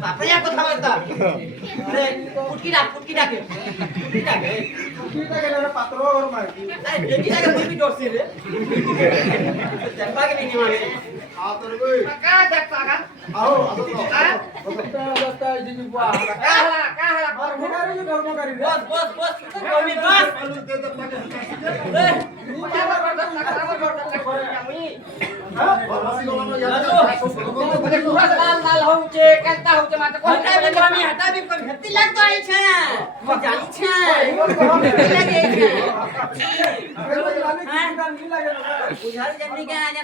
Apa yang kau tahu tak? Putki dah ke? Kita kena patro orang mati. Kita kena pergi dosi le. Jangan lagi ni mana? Atur gue. Kakak dah kan? Aho. Kita dah jadi buah. Kalah. Baru juga mau kari. Bos. Kami bos.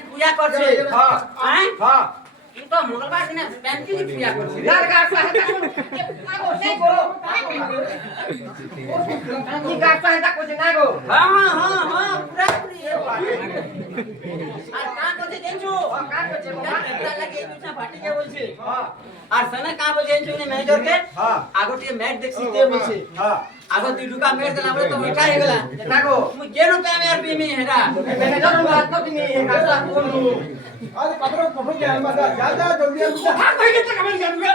पूजा कर छे हां तो मंगलवार दिन bank की पूजा कर छे यार का की का का को ना गो हां पूरा আর কা কোতে দেনছো কা কোতে এটা লাগে এটা ফাটি গে বলছে আর সনে কা বলছে দেনছো নে ম্যানেজার কে আগোটিয়ে ম্যাচ দেখছিতে বলছে আগো তুই ঢুকা মেরে দিলা বলে তো মিঠা হয়ে গেলা দেখো মুই কেন কামে আর বিমি হেডা ম্যানেজার বাত তো তুমি কাজা কোন আরে পাত্র কখন কে আলমা যা জলদি ভাগ ভাই কে কামে যাবে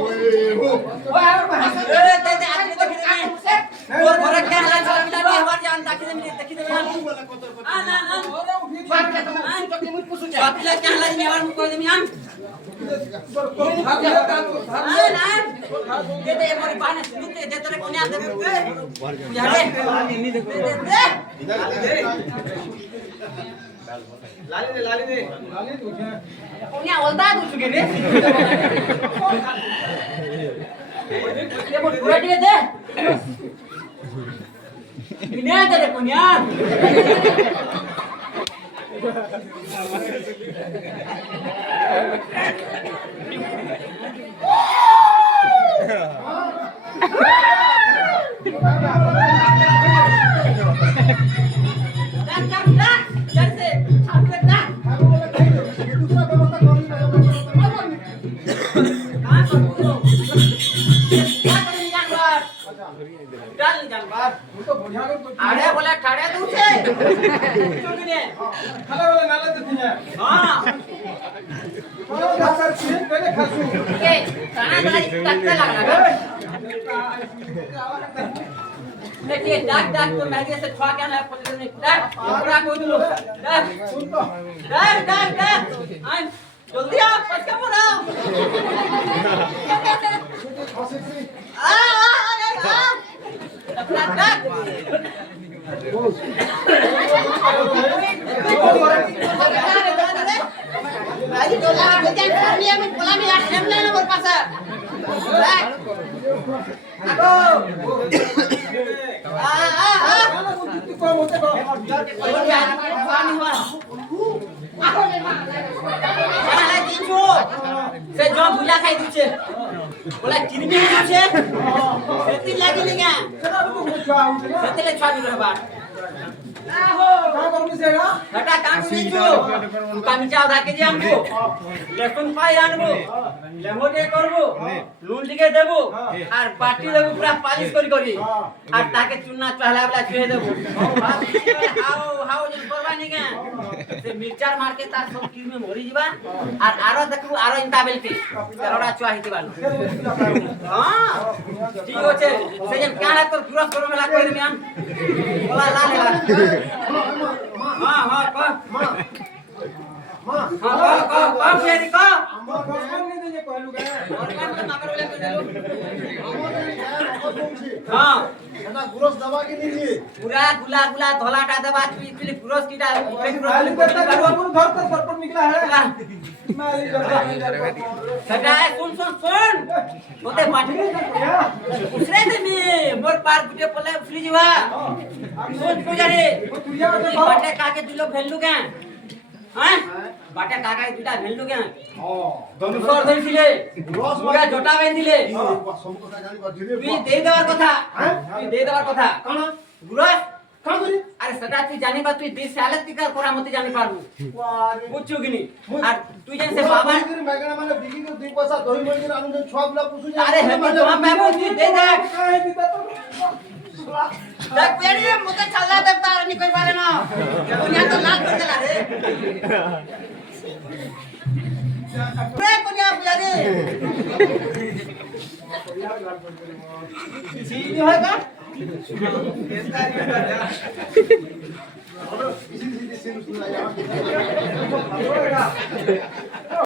ওই আর এ তে আপনি দেখি ওর ঘরে কে হালা চলা মিলা নি আমার জান দেখি দে না বাদ কে তুমি তো কি মুই পুছু চাই আপনি কে হালা নি আমার কই দেমি আন दे मोरी बाने सुनते दे तोरे कोने आते यारे दे लाली दे कोने ओलदा तू सुगे रे ये मोर पूरा दे बिना दे कोने अरे बोला खड़े तू से चुगने खाला वाला नाला तो दिया हां बोलो खाकर छीन पहले खासू के खाना वाला टक्का लगा देखिए डाक तो मैगे से खा के ना पकड़ नहीं डाक पूरा कोई लो डाक सुन तो डाक आई जल्दी आ पटका बोला आ डाक आज डोला बजाय खानी में बोला में यार हमने ना मोर पास आगो को मोते को पानी हुआ आगो ले माला दिनजो से जो भुला खाई दुचे बोला किनबी दुचे सेती लागी लेगा सेती ले छाबी रहबा काय करू सेडा हटा काम नीचो कामी चाव ढाके जे आनबो लेसन पाई आनबो लेमोटे करबो लून टिके देबो আর পাটি দেবো পুরা পালিশ করি আর তাকে চুন্না চহলাবলা ছুঁয়ে দেবো হাও হাও যে করবা নি কেন সে মির্চার মারকে তার সব কিমে মরি যাবা আর আরো দেখবো আরো ইনতা বেলতি তেরোটা চুয়া হইতে পারলো হ্যাঁ ঠিক আছে সে যেন কানা তোর ক্রস করো মেলা কই দিমিয়ান বলা লাল হেলা হ্যাঁ হ্যাঁ কো মা হ্যাঁ কো ফেরি কো আমার বসন নি দিলে কইলু গে হ্যাঁ এটা গুরস দাবা কি নিজি পুরা গুলা গুলা ধলাটা দেবা তুই তুই পুরস কিটা खाली करता जवाबुर घर तो सरपंच निकला है माली সেটা শুন শুন শুন ওতে পাঠি উসরে দে মি মোর পার গুটে পলে উসরি জিবা শুন পূজারি তুই বাটে কাকে দিলো ফেললু কেন হ্যাঁ বাটে কাকাই দুটা ফেললু কেন দনুসর ধইছিলে পুরা জটা বেঁধিলে তুই দেই দেওয়ার কথা তুই দেই দেওয়ার কথা কোন গুরস काम करी আরে সেটা তুই জানিবা তুই 20 সালে টিকা করা মতে জানি পারবু বুঝছো কিনি আর তুই জানি সে বাবা मैगना माने बिकी के 2 पैसा दही मंदिर आनु छुआ पुसु আরে হেবি তোমা পাবো তুই দে দে काहे दिता तो দেখ পেড়ি মতে চালা দেব তার নি কই পারে না দুনিয়া তো লাল করে দেলা রে রে কোনিয়া বুঝারে চিনি হয় কা इसी इसी सुन सुन